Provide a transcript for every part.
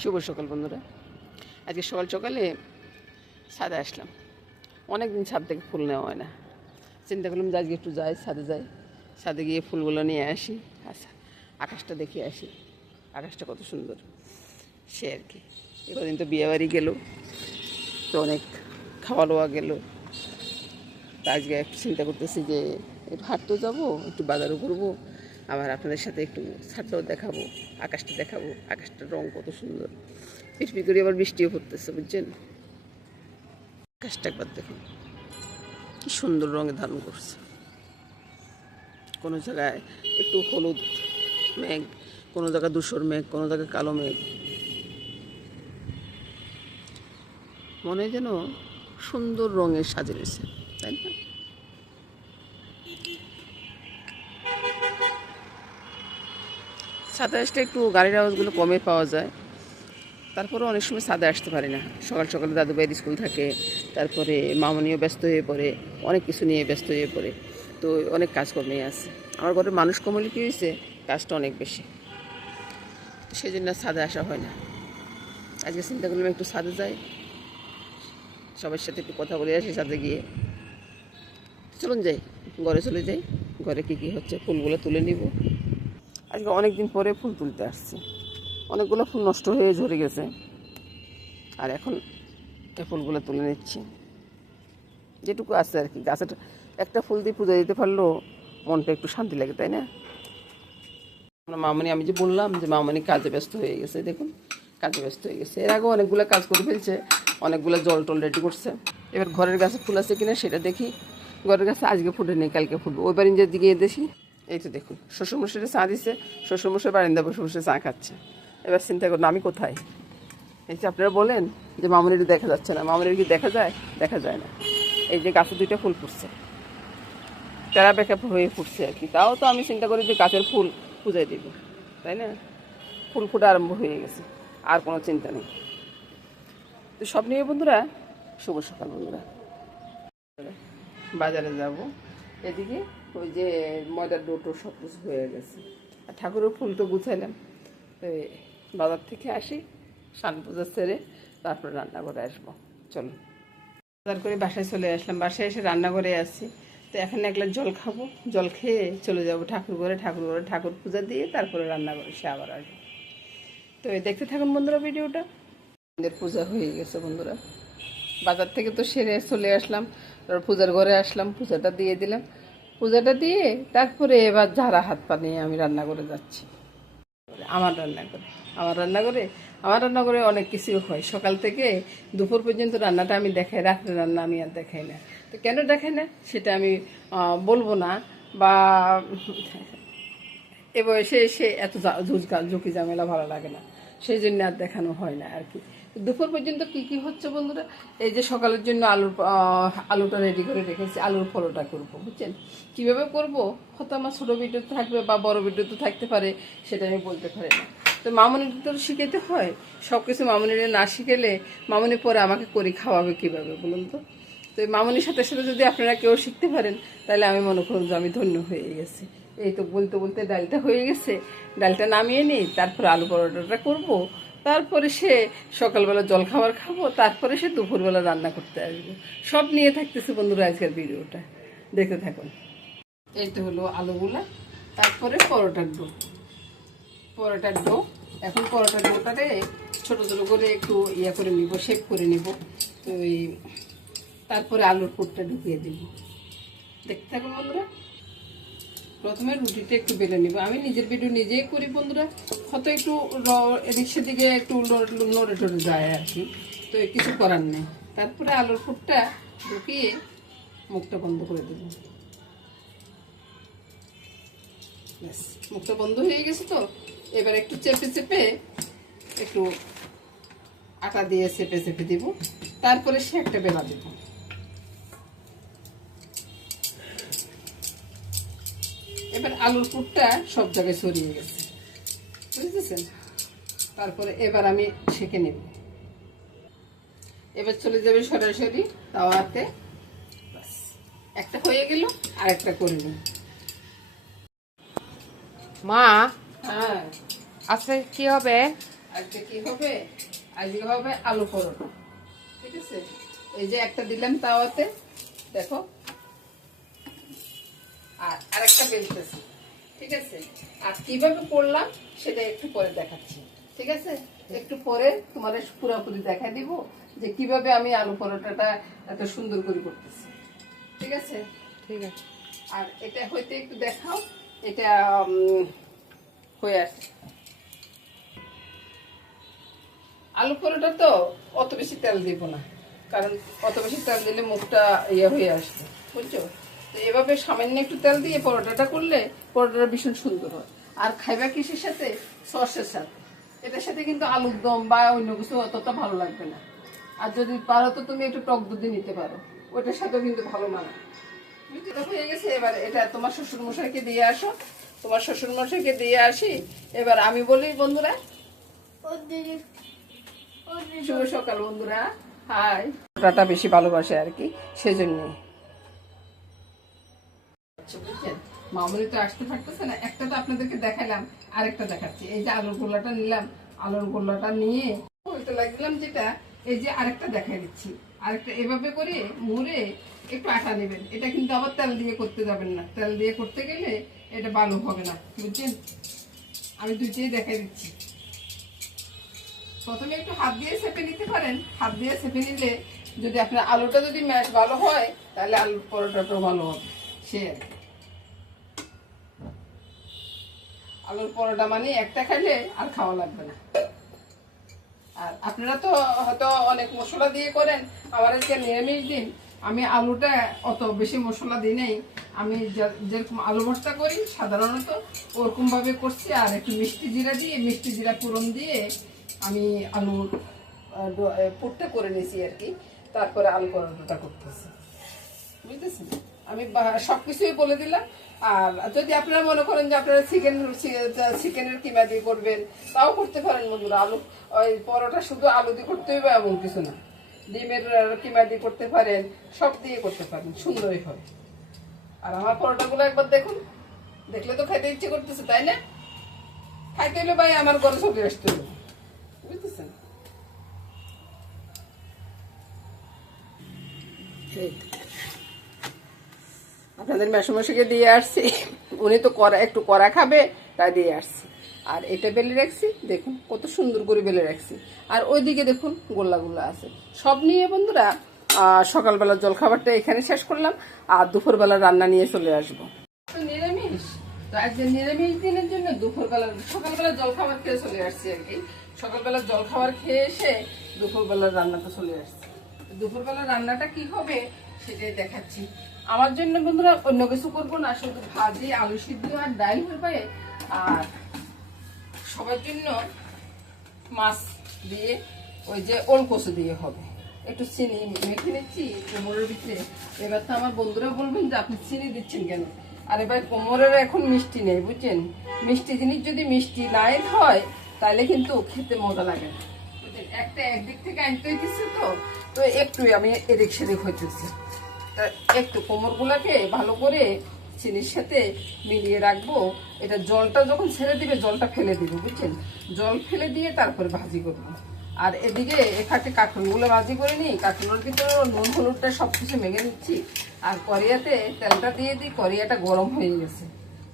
শুভ সকাল বন্ধুরা। আজকে সকাল সকালে ছাদে আসলাম। অনেক দিন ছাদ থেকে ফুল নেওয়া হয় না। চিন্তা করলাম যে আজকে একটু যাই, ছাদে গিয়ে ফুলগুলো নিয়ে আসি, আচ্ছা আকাশটা দেখে আসি। আকাশটা কত সুন্দর সে আর কি। এবার তো বিয়েবাড়ি গেল, তো অনেক খাওয়া দাওয়া গেল। তা আজকে একটু চিন্তা করতেছি যে একটু হাঁটতেও যাবো, একটু বাজারও করবো, আবার আপনাদের সাথে একটু ছাদটাও দেখাবো, আকাশটা দেখাবো। আকাশটার রং কত সুন্দর, পিটপিট করে আবার বৃষ্টিও পড়তেছে, বুঝছেন। আকাশটা একবার দেখুন কি সুন্দর রঙে ধারণ করছে। কোনো জায়গায় একটু হলুদ মেঘ, কোনো জায়গায় ধূসর মেঘ, কোনো জায়গায় কালো মেঘ। মনে হয় যেন সুন্দর রঙে সাজে রয়েছে, তাই না? ছাদে আসলে একটু গাড়ির আওয়াজগুলো কমে পাওয়া যায়। তারপরে অনেক সময় ছাদে আসতে পারি না। সকাল সকালে দাদু ভাইয়ের স্কুল থাকে, তারপরে মামনিও ব্যস্ত হয়ে পড়ে, অনেক কিছু নিয়ে ব্যস্ত হয়ে পড়ে। তো অনেক কাজকর্মে আছে। আমার ঘরের মানুষ কমলে কী হয়েছে, কাজটা অনেক বেশি, সেই জন্য ছাদে আসা হয় না। আজকে চিন্তা করলাম একটু ছাদে যাই, সবার সাথে একটু কথা বলে আসি। ছাদে গিয়ে চলুন যাই, ঘরে চলে যাই। ঘরে কী কী হচ্ছে ফুলগুলো তুলে নিব। আজকে অনেক দিন পরে ফুল তুলতে আসছি। অনেকগুলো ফুল নষ্ট হয়ে ঝরে গেছে, আর এখন এই ফুলগুলো তুলে নিচ্ছি যেটুকু আছে আর কি। গাছের একটা ফুল দিয়ে পূজা দিতে পারলেও মনটা একটু শান্তি লাগে, তাই না? মামনি, আমি যে বললাম যে মামনি কাজে ব্যস্ত হয়ে গেছে, দেখুন কাজে ব্যস্ত হয়ে গেছে। এর আগেও অনেকগুলো কাজ করে ফেলছে, অনেকগুলো জল টল রেডি করছে। এবার ঘরের গাছে ফুল আছে কিনা সেটা দেখি। ঘরের গাছে আজকে ফুটে নেই, কালকে ফুটবে। ওই বারিন্দার দিকে দেখি, এই তো দেখুন শ্বশুরমশাইটা চা দিচ্ছে, শ্বশুরমশাই বারিন্দা বসে বসে চা খাচ্ছে। এবার চিন্তা করুন আমি কোথায়। এই যে আপনারা বলেন যে মামনির দেখা যাচ্ছে না, মামনির কি দেখা যায়? দেখা যায় না। এই যে গাছে দুইটা ফুল ফুটছে, টেরা বেঁকা হয়ে ফুটছে আর কি। তাও তো আমি চিন্তা করি যে গাছের ফুল পূজায় দিব, তাই না? ফুল ফুটা আরম্ভ হয়ে গেছে, আর কোনো চিন্তা নেই। তো সব নিয়ে বন্ধুরা, শুভ সকাল বন্ধুরা। বাজারে যাব, এদিকে ওই যে ময়দার ডোটো সব কিছু হয়ে গেছে, আর ঠাকুরের ফুল তো গুছাইলাম। তো বাজার থেকে আসি, স্নান পূজা সেরে তারপরে রান্না করে আসবো। চলো বাজার করে বাসায় চলে আসলাম। বাসায় এসে রান্না করে আসছি। তো এখন এক গ্লাস জল খাবো, জল খেয়ে চলে যাব ঠাকুর ঘরে। ঠাকুর পূজা দিয়ে তারপরে রান্না করে সে আবার আসবো। তো দেখতে থাকুন বন্ধুরা ভিডিওটা। আমাদের পূজা হয়ে গেছে বন্ধুরা, বাজার থেকে তো সেরে চলে আসলাম। তারপর পূজার ঘরে আসলাম, পূজাটা দিয়ে দিলাম। পূজাটা দিয়ে তারপরে এবার ঝাড়া হাত পা নিয়ে আমি রান্না করে যাচ্ছি। আমার রান্না করে আমার রান্না করে আমার রান্না করে অনেক কিছু হয়। সকাল থেকে দুপুর পর্যন্ত রান্নাটা আমি দেখাই, রাত্রে রান্না আমি আর দেখাই না। তো কেন দেখাই না সেটা আমি বলবো না, বা এ বয়সে এসে এত ঝুঁকি ঝামেলা ভালো লাগে না, সেই জন্য আর দেখানো হয় না আর কি। দুপুর পর্যন্ত কি কি হচ্ছে বন্ধুরা, এই যে সকালের জন্য আলুটা রেডি করে রেখেছি। আলুর পরোটা করবো, বুঝছেন। কীভাবে করবো হয়তো আমার ছোটো ভিডিও থাকবে বা বড় ভিডিও তো থাকতে পারে, সেটা আমি বলতে পারি না। তো মামনির তো শিখাইতে হয় সব কিছু। মামনির না শিখেলে মামনি পরে আমাকে করে খাওয়াবে কীভাবে বলুন তো। তো মামনির সাথে সাথে যদি আপনারা কেউ শিখতে পারেন, তাহলে আমি মনে করুন যে আমি ধন্য হয়ে গেছি। এই তো বলতে বলতে ডালটা হয়ে গেছে, ডালটা নামিয়ে নিই, তারপরে আলু পরোটাটা করব। তারপরে সে সকালবেলা জলখাবার খাবো, তারপরে সে দুপুরবেলা রান্না করতে আসবো। সব নিয়ে থাকতেছে বন্ধুরা আজকের ভিডিওটা, দেখতে থাকুন। এই তো হলো আলুগুলা, তারপরে পরোটার ডো। এখন পরোটার ডোটারে ছোটো ছোটো করে একটু করে নিব, শেপ করে নিব। তো তারপরে আলুর পুরটা ঢুকিয়ে দিব। দেখতে থাকুন বন্ধুরা। প্রথমে রুটিটা একটু বেলে নিব। আমি নিজের ভিডিও নিজেই করি বন্ধুরা, হয়তো একটু এদিক সেদিকে একটু নড়ে টড়ে যায় আর কি, তো কিছু করার নেই। তারপরে আলুর পুরটা ঢুকিয়ে মুখটা বন্ধ করে দেব। ব্যাস, মুখটা বন্ধ হয়ে গেছে। তো এবার একটু চেপে চেপে একটু আটা দিয়ে চেপে চেপে দিব, তারপরে সে একটা বেলা দেব। এবার আলুর পুরটা সব জায়গায় ছড়িয়ে গেছে, বুঝতেছেন। তারপরে এবার আমি সেঁকে নেব। এবার চলে যাবে সরাসরি তাওয়াতে। একটা হয়ে গেল, আর একটা করে নিই। মা, হ্যাঁ, আজকে কি হবে? আজকে কি হবে, আজকে হবে আলু পরোটা। ঠিক আছে, এই যে একটা দিলাম তাওয়াতে, দেখো, আর আরেকটা বেলতেছি। ঠিক আছে, আর কিভাবে করলাম সেটা একটু পরে দেখাচ্ছি। ঠিক আছে, একটু পরে তোমার পুরোপুরি দেখা দিব যে কিভাবে আমি আলু পরোটাটা এত সুন্দর করে করতেছি। ঠিক আছে, ঠিক আছে। আর এটা হইতে একটু দেখাও, এটা হয়ে আসছে। আলু পরোটা তো অত বেশি তেল দিব না, কারণ অত বেশি তেল দিলে মুখটা ইয়ে হয়ে আসবে, বুঝছো? তো এভাবে সামান্য একটু তেল দিয়ে পরোটাটা করলে পরোটাটা ভীষণ সুন্দর হয়। আর খাইবা কিসের সাথে? সসের সাথে। এটার সাথে কিন্তু আলুর দম বা অন্য কিছু অতটা ভালো লাগবে না। আর যদি পারো তো তুমি একটু টক দুধ নিতে পারো, ওইটার সাথেও কিন্তু ভালো মানায়। বুঝতে হয়ে গেছে। এবার এটা তোমার শ্বশুর মশাইকে দিয়ে আসো, তোমার শ্বশুর মশাইকে দিয়ে আসি। এবার আমি বলি বন্ধুরা, শুভ সকাল বন্ধুরা, হাই। পরোটাটা বেশি ভালোবাসে আর কি, সেজন্য। মামুনি তো আসতে পারতেছে না, একটা তো আপনাদেরকে দেখালাম, আরেকটা দেখাচ্ছি। এই যে আলুর গোলাটা নিলাম, আলুর গোলাটা নিয়ে বলতে লাগলাম যেটা, এই যে আরেকটা দেখাই দিচ্ছি। আরেকটা এভাবে করে মুড়ে একটু আটা নেবেন। এটা কিন্তু আবার তেল দিয়ে করতে যাবেন না, তেল দিয়ে করতে গেলে এটা ভালো হবে না, বুঝছেন? আমি দুইটাই দেখাই দিচ্ছি। প্রথমে একটু হাত দিয়ে চেপে নিতে পারেন, হাত দিয়ে চেপে নিলে যদি আপনার আলুটা যদি ম্যাশ ভালো হয় তাহলে আলুর পরোটাটাও ভালো হবে। সে আলুর পরোটা মানে একটা খাইলে আর খাওয়া লাগবে না। আর আপনারা তো হয়তো অনেক মশলা দিয়ে করেন, আমার আজকে নিরামিষ দিন, আমি আলুটা অত বেশি মশলা দিই নাই। আমি যেরকম আলু ভর্তা করি সাধারণত ওরকম ভাবে করছি। আর একটু মিষ্টি জিরা দিয়ে, মিষ্টি জিরা ফোড়ন দিয়ে আমি আলুর পুরটা করে নিয়েছি আর কি। তারপরে আলু পরোটাটা করতেছি, বুঝতেছেন? আমি সবকিছুই বলে দিলাম। আর যদি আপনারা মনে করেন যে আপনারা চিকেনের কিমা দিয়ে করবেন, তাও করতে পারেন বন্ধুরা। আলু ওই পরোটা শুধু আলু দিয়ে করতে হবে এমন কিছু না, ডিমের কিমা দিয়ে করতে পারেন, সব দিয়ে করতে পারেন, সুন্দরই হবে। আর আমার পরোটাগুলো একবার দেখুন, দেখলে তো খাইতে ইচ্ছে করতেছে, তাই না? খাইতে হলে ভাই আমার ঘরে চলে আসতে হবে, বুঝতেছেন? আপনাদের মেশোমশাইকে দিয়ে আসছি, উনি তো একটু কড়া খাবে, তাই দিয়ে আসছি। আর এটা বেলে রাখছি, দেখুন কত সুন্দর করে বেলে রাখছি। আর ওইদিকে দেখুন গোল্লা গোল্লা আছে। সব নিয়ে বন্ধুরা সকালবেলার জলখাবারটা এখানে শেষ করলাম, আর দুপুরবেলা রান্না নিয়ে চলে আসবো। নিরামিষ তো আজকে নিরামিষ দিনের জন্য সকালবেলা জলখাবার খেয়ে চলে আসছি আর কি। সকালবেলা জলখাবার খেয়ে এসে দুপুরবেলার রান্নাটা চলে আসছে। দুপুরবেলার রান্নাটা কি হবে সেটাই দেখাচ্ছি। আমার জন্য বন্ধুরা অন্য কিছু করবো না, শুধু ভাজি, আলু সিদ্ধ আর ডাল হবে। আর সবার জন্য মাছ দিয়ে ওই যে ওল কচু দিয়ে হবে। একটু চিনি মেখে নিচ্ছি কোমরের ভিতরে। এবার তো আমার বন্ধুরা বলবেন যে আপনি চিনি দিচ্ছেন কেন? আরে ভাই, কোমরের এখন মিষ্টি নেই, বুঝছেন? মিষ্টি জিনিস যদি মিষ্টি নাই হয় তাহলে কিন্তু খেতে মজা লাগে না, বুঝছেন? একদিক থেকে আনতে হইতেছে, তো একটু আমি এদিক সেদিক হইতেছি। তা একটু কোমরগুলাকে ভালো করে চিনির সাথে মিলিয়ে রাখবো। এটা জলটা যখন ছেড়ে দিবে জলটা ফেলে দিবে, বুঝছেন? জল ফেলে দিয়ে তারপরে ভাজি করবো। আর এদিকে এখানে কাঁকরোলগুলো ভাজি করে নিই, কাঁকরোলের ভিতরে নুন হলুদটা সবকিছু মেখে নিচ্ছি। আর কড়াইতে তেলটা দিয়ে দিই, কড়াইটা গরম হয়ে গেছে,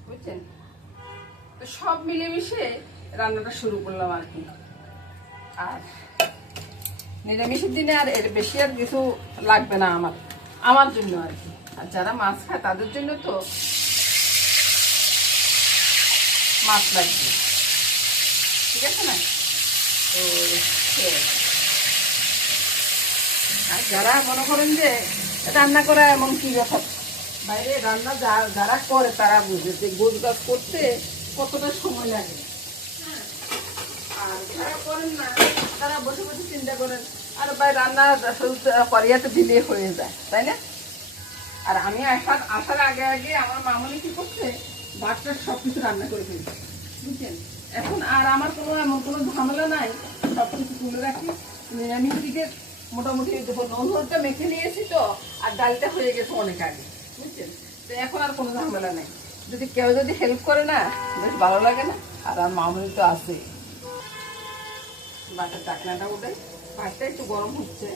বুঝছেন? তো সব মিলেমিশে রান্নাটা শুরু করলাম আর কি। আর নিরামিষের দিনে আর এর বেশি আর কিছু লাগবে না আমার জন্য আর কি। আর যারা মাছ খায় তাদের জন্য তো মাছ লাগবে, ঠিক আছে না? তো আর যারা মনে করেন যে রান্না করা এমন কি ব্যাপার, বাইরে রান্না যারা করে তারা বুঝে যে গোছ গাছ করতে কতটা সময় লাগে। হ্যাঁ, আর যারা করেন না তারা বসে বসে চিন্তা করেন আর ভাই রান্না করিয়াতে দিলে হয়ে যায়, তাই না? আর আমি আসার আগে আগে আমার মামনি কি করছে, ভাতটা সবকিছু রান্না করে ফেলছে, বুঝছেন? এখন আর আমার কোনো এমন কোনো ঝামেলা নাই, সবকিছু তুলে রাখি। নিরামিষ দিকে মোটামুটি নুনটা মেখে নিয়েছি তো, আর ডালটা হয়ে গেছে অনেক আগে, বুঝছেন? তো এখন আর কোনো ঝামেলা নেই। যদি কেউ যদি হেল্প করে না বেশ ভালো লাগে না। আর আমার মামনি তো আছে, বাটার ঢাকনাটা উঠে ভাতটা একটু গরম হচ্ছে।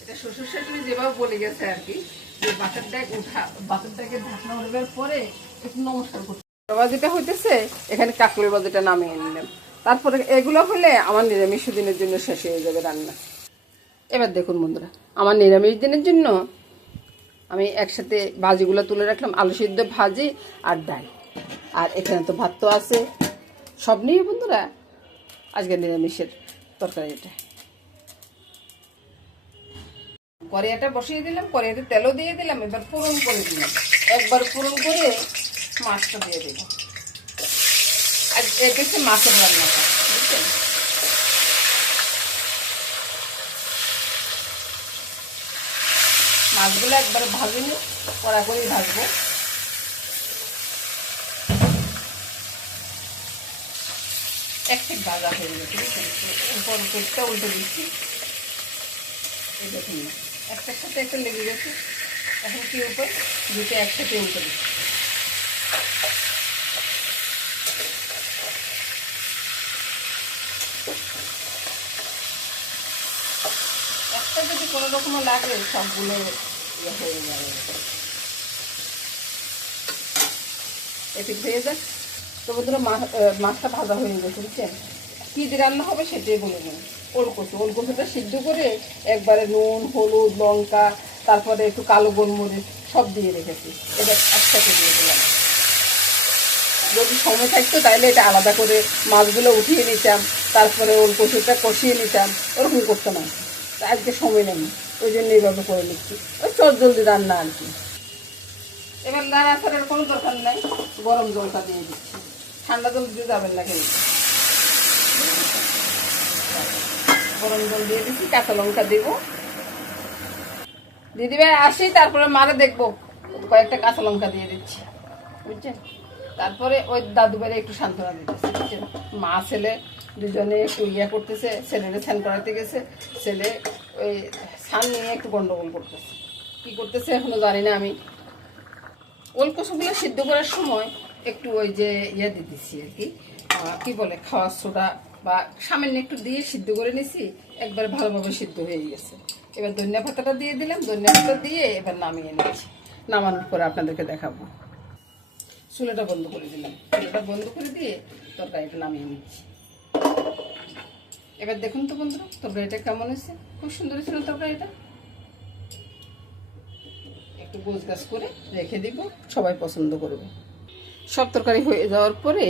এটা শ্বশুর শাশুড়ি যেভাবে বলে গেছে আর কি, যে বাটারটাকে ঢাকনা উঠবার পরে একটু নমস্কার করতে। বাজিটা হইতেছে, এখানে কাকলের বাজিটা নামিয়ে নিলাম। তারপরে এগুলো হলে আমার নিরামিষ দিনের জন্য শেষ হয়ে যাবে রান্না। এবার দেখুন বন্ধুরা, আমার নিরামিষ দিনের জন্য আমি একসাথে ভাজিগুলো তুলে রাখলাম, আলু সিদ্ধ ভাজি আর ডাল, আর এখানে তো ভাত তো আছে। সব নিয়ে বন্ধুরা আজকে নিরামিষের তরকারি। এটা কড়াইটা বসিয়ে দিলাম, কড়াইতে তেলও দিয়ে দিলাম, এবার ফোড়ন করে দিলাম। একবার ফোড়ন করে মাছটা দিয়ে দেবো। আর এটা হচ্ছে মাছের রান্নাটা, বুঝছেন? মাছগুলো একবার ভাজিনি, কড়া করেই ভাজবো। এক ঠিক ভাজা হয়ে গেছে, বুঝছেন? উপর পেটটা উল্টে দিচ্ছি। এই দেখুন না, একটার সাথে একটা লেগে গেছে। এখন কি উপায়, দুটো একসাথে উল্টে দিচ্ছি। একটা যদি কোনো রকমে লাগে সবগুলো ইয়ে হয়ে যাবে। এটি হয়ে যাক। তো বন্ধুরা মাছটা ভাজা হয়ে গেছে, বুঝছেন? কী দিয়ে রান্না হবে সেটাই বলে নেন। ওলকপিটা সিদ্ধ করে একবারে নুন, হলুদ, লঙ্কা, তারপরে একটু কালো গোলমরিচ সব দিয়ে রেখেছি। এটা একসাথে দিয়ে দিলাম। যদি সময় থাকতো তাহলে এটা আলাদা করে মাছগুলো উঠিয়ে নিতাম, তারপরে ওলকপিটা কষিয়ে নিতাম, ওরকম করতাম না। আজকে সময় নেই, ওই জন্য এইভাবে করে নিচ্ছি। ওই চটজলদি রান্না আর কি। এবার নাড়াচাড়ার কোনো দরকার নাই, গরম জলটা দিয়ে দিচ্ছি। ঠান্ডা জল দিয়ে যাবেন না কিন্তু। গরম জল দিয়ে দিচ্ছি, কাঁচা লঙ্কা দেবো। দিদি ভাই আসি, তারপরে মারে দেখবো, কয়েকটা কাঁচা লঙ্কা দিয়ে দিচ্ছি, বুঝছেন? তারপরে ওই দাদু ভাইরে একটু সান্ত্বনা দিতেছে, বুঝছেন? মা ছেলে দুজনে একটু ইয়া করতেছে, ছেলেরে স্নান করাতে গেছে, ছেলে ওই স্নান নিয়ে একটু গন্ডগোল করতেছে। কি করতেছে এখনো জানি না আমি। ওলকপিগুলো সিদ্ধ করার সময় একটু ওই যে ইয়ে দিতেছি আর কি, কি বলে, খাওয়ার সোডা বা সামান্য একটু দিয়ে সিদ্ধ করে নিছি, একবারে ভালোভাবে সিদ্ধ হয়ে গেছে। এবার ধনিয়া পাতাটা দিয়ে দিলাম, ধনিয়া পাতা দিয়ে এবার নামিয়ে নিচ্ছি। নামানোর পরে আপনাদেরকে দেখাবো। চুলাটা বন্ধ করে দিলাম, চুলাটা বন্ধ করে দিয়ে তরকারিটা নামিয়ে নিচ্ছি। এবার দেখুন তো বন্ধুরা, তরকারিটা কেমন হয়েছে। খুব সুন্দর ছিল তরকারিটা। একটু গোছ গাছ করে রেখে দিব, সবাই পছন্দ করবে। সব তরকারি হয়ে যাওয়ার পরে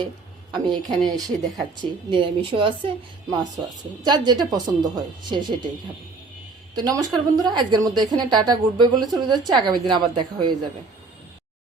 আমি এখানে এসে দেখাচ্ছি, নিরামিষও আছে, মাছও আছে, যার যেটা পছন্দ হয় সে সেটাই খাবে। তো নমস্কার বন্ধুরা, আজকের মধ্যে এখানে টাটা, গুড বাই বলে চলে যাচ্ছে। আগামী দিন আবার দেখা হয়ে যাবে।